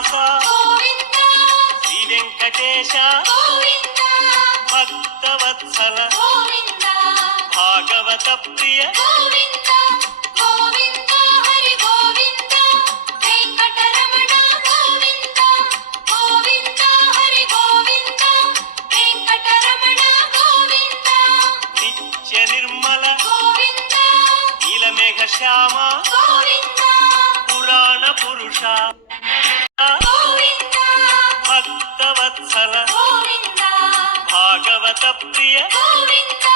శ్రీనివాస గోవింద శ్రీ వెంకటేశ గోవింద భక్తవత్సల గోవింద భాగవత ప్రియ గోవింద గోవింద హరి గోవింద వెంకటరమణ గోవింద గోవింద హరి గోవింద వెంకటరమణ గోవింద నిత్య నిర్మల గోవింద నీలమేఘ శ్యామ గోవింద పురాణ పురుష గోవింద భక్తవత్సల గోవింద భాగవత ప్రియ గోవింద